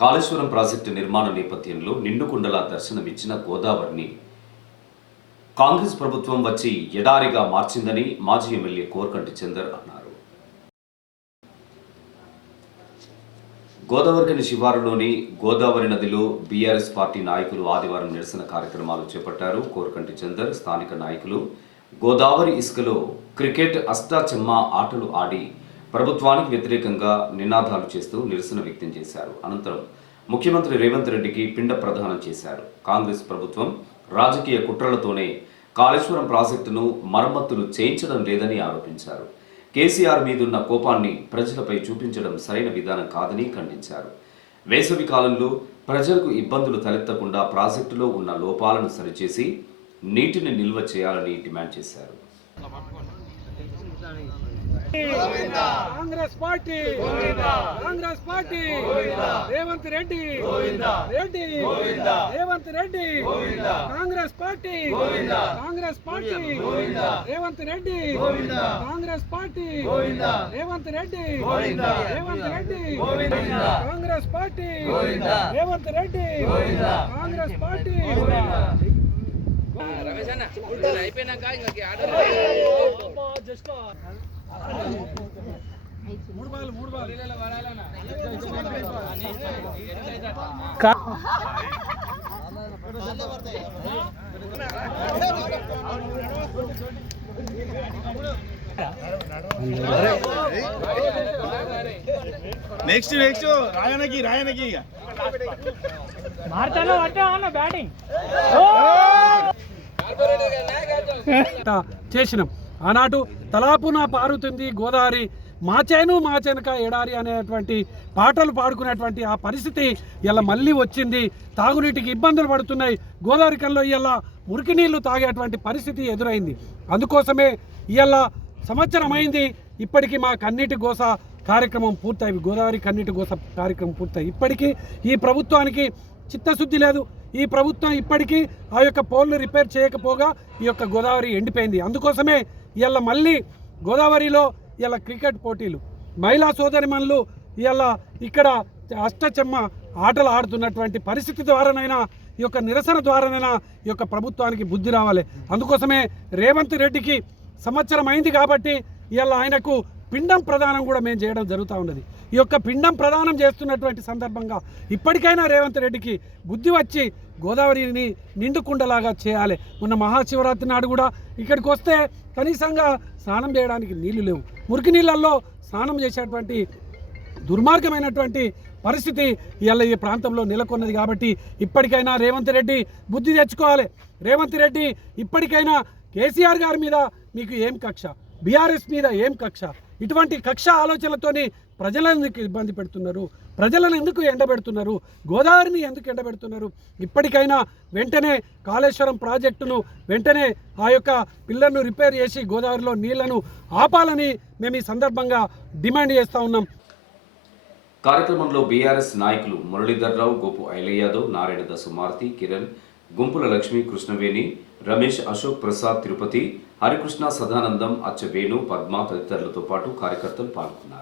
Kaleshwaram project నిర్మాణ నేపథ్యంలో నిండుకుండలా దర్శనమిచ్చిన గోదావరిని కాంగ్రెస్ ప్రభుత్వం వచ్చి ఎడారిగా మార్చిందని మాజీ ఎమ్మెల్యే కోరకంటి చందర్ అన్నారు. గోదావరికని శివారులోని గోదావరి నదిలో బీఆర్ఎస్ పార్టీ నాయకులు ఆదివారం నిరసన కార్యక్రమాలు చేపట్టారు. కోరకంటి చందర్ స్థానిక నాయకులు గోదావరి ఇసుకలో క్రికెట్ అష్టాచెమ్మ ఆటలు ఆడి ప్రభుత్వానికి వ్యతిరేకంగా నినాదాలు చేస్తూ నిరసన వ్యక్తం చేశారు. అనంతరం ముఖ్యమంత్రి రేవంత్ రెడ్డికి పిండ ప్రదానం చేశారు. కాంగ్రెస్ ప్రభుత్వం రాజకీయ కుట్రలతోనే కాళేశ్వరం ప్రాజెక్టును మరమ్మతులు చేయించడం లేదని ఆరోపించారు. కేసీఆర్ మీదున్న కోపాన్ని ప్రజలపై చూపించడం సరైన విధానం కాదని ఖండించారు. వేసవి కాలంలో ప్రజలకు ఇబ్బందులు తలెత్తకుండా ప్రాజెక్టులో ఉన్న లోపాలను సరిచేసి నీటిని నిల్వ చేయాలని డిమాండ్ చేశారు. Congress party Revanth Reddy Revanth Reddy Congress party Revanth Reddy Congress party Revanth Reddy Congress party Revanth Reddy Congress party అయిపోయినాక నెక్స్ట్ రాయనకి మార్తాలో అన్న బ్యాటింగ్ చేసినాం. ఆనాడు తలాపున పారుతుంది గోదావరి, మాచెనక ఎడారి అనేటువంటి పాటలు పాడుకునేటువంటి ఆ పరిస్థితి ఇలా మళ్ళీ వచ్చింది. తాగునీటికి ఇబ్బందులు పడుతున్నాయి. గోదావరి కల్లో ఇలా మురికి నీళ్లు తాగేటువంటి పరిస్థితి ఎదురైంది. అందుకోసమే ఇలా సంవత్సరం అయింది, ఇప్పటికీ మా కన్నీటి గోస కార్యక్రమం పూర్తయి, గోదావరి కన్నీటి గోస కార్యక్రమం పూర్తయి. ఇప్పటికీ ఈ ప్రభుత్వానికి చిత్తశుద్ధి లేదు. ఈ ప్రభుత్వం ఇప్పటికీ ఆ యొక్క పోల్ను రిపేర్ చేయకపోగా ఈ యొక్క గోదావరి ఎండిపోయింది. అందుకోసమే ఇలా మళ్ళీ గోదావరిలో ఇలా క్రికెట్ పోటీలు, మహిళా సోదరిమణులు ఇలా ఇక్కడ అష్టచెమ్మ ఆటలు ఆడుతున్నటువంటి పరిస్థితి ద్వారానైనా, ఈ యొక్క నిరసన ద్వారానైనా ఈ యొక్క ప్రభుత్వానికి బుద్ధి రావాలి. అందుకోసమే రేవంత్ రెడ్డికి సంవత్సరం అయింది కాబట్టి ఇలా ఆయనకు పిండం ప్రదానం కూడా మేము చేయడం జరుగుతూ ఉన్నది. ఈ యొక్క పిండం ప్రదానం చేస్తున్నటువంటి సందర్భంగా ఇప్పటికైనా రేవంత్ రెడ్డికి బుద్ధి వచ్చి గోదావరిని నిండుకుండలాగా చేయాలి. మొన్న మహాశివరాత్రి నాడు కూడా ఇక్కడికి వస్తే కనీసంగా స్నానం చేయడానికి నీళ్లు లేవు. మురికి నీళ్ళల్లో స్నానం చేసేటువంటి దుర్మార్గమైనటువంటి పరిస్థితి ఇవాళ ఈ ప్రాంతంలో నెలకొన్నది. కాబట్టి ఇప్పటికైనా రేవంత్ రెడ్డి బుద్ధి తెచ్చుకోవాలి. రేవంత్ రెడ్డి ఇప్పటికైనా కేసీఆర్ గారి మీద మీకు ఏం కక్ష, బీఆర్ఎస్ మీద ఏం కక్ష? ఇటువంటి కక్ష ఆలోచనలతోని ప్రజలను ఎందుకు ఇబ్బంది పెడుతున్నారు? ప్రజలను ఎందుకు ఎండబెడుతున్నారు? గోదావరిని ఎందుకు ఎండబెడుతున్నారు? ఇప్పటికైనా వెంటనే కాళేశ్వరం ప్రాజెక్టును వెంటనే ఆ యొక్క పిల్లర్ను రిపేర్ చేసి గోదావరిలో నీళ్లను ఆపాలని మేము ఈ సందర్భంగా డిమాండ్ చేస్తూ ఉన్నాం. కార్యక్రమంలో బీఆర్ఎస్ నాయకులు మురళీధర్రావు, గోపు ఐలయ్య యాదవ్, నారాయణ దసుమార్తి, కిరణ్, గుంపుల లక్ష్మి, కృష్ణవేణి, రమేష్, అశోక్ ప్రసాద్, తిరుపతి, హరికృష్ణ, సదానందం, అచ్చవేణు, పద్మ తదితరులతో పాటు కార్యకర్తలు పాల్గొన్నారు.